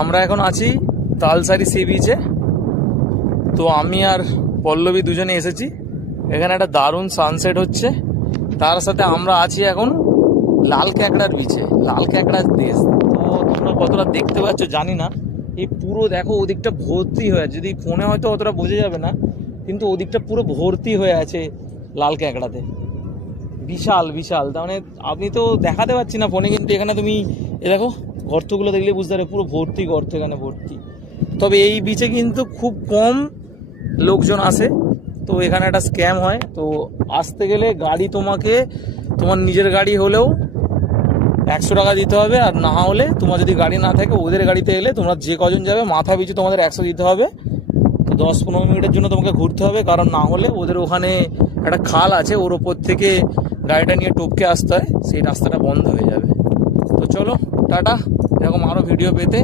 আমরা এখন আছি তালসারি সি বিচে। তো আমি আর পল্লবী দুজনে এসেছি, এখানে একটা দারুণ সানসেট হচ্ছে। তার সাথে আমরা আছি এখন লাল ক্যাঁকড়ার বিচে, লাল ক্যাঁকড়ার দেশ। তো তোমরা কতটা দেখতে পাচ্ছ জানি না, এই পুরো দেখো ওদিকটা ভর্তি হয়ে আছে, যদি ফোনে হয়তো অতটা বোঝা যাবে না, কিন্তু ওদিকটা পুরো ভর্তি হয়ে আছে লাল ক্যাঁকড়াতে। বিশাল বিশাল, তার মানে আপনি তো দেখাতে পাচ্ছি না ফোনে, কিন্তু এখানে তুমি এ দেখো গর্তগুলো দেখলে বুঝতে পারবে পুরো ভর্তি গর্ত, এখানে ভর্তি। তবে এই বিচে কিন্তু খুব কম লোকজন আসে, তো এখানে একটা স্ক্যাম হয়। তো আসতে গেলে গাড়ি তোমার নিজের গাড়ি হলেও 100 টাকা দিতে হবে, আর না হলে তোমার যদি গাড়ি না থাকে ওদের গাড়িতে এলে তোমরা যে কজন যাবে মাথা পিছু তোমাদের 100 দিতে হবে। তো 10-15 মিনিটের জন্য তোমাকে ঘুরতে হবে, কারণ না হলে ওদের ওখানে একটা খাল আছে, ওর ওপর থেকে গাড়িটা নিয়ে টপকে আসতে হয়, সেই রাস্তাটা বন্ধ হয়ে যাবে। তো চলো টাটা, এরকম আরও ভিডিও পেতে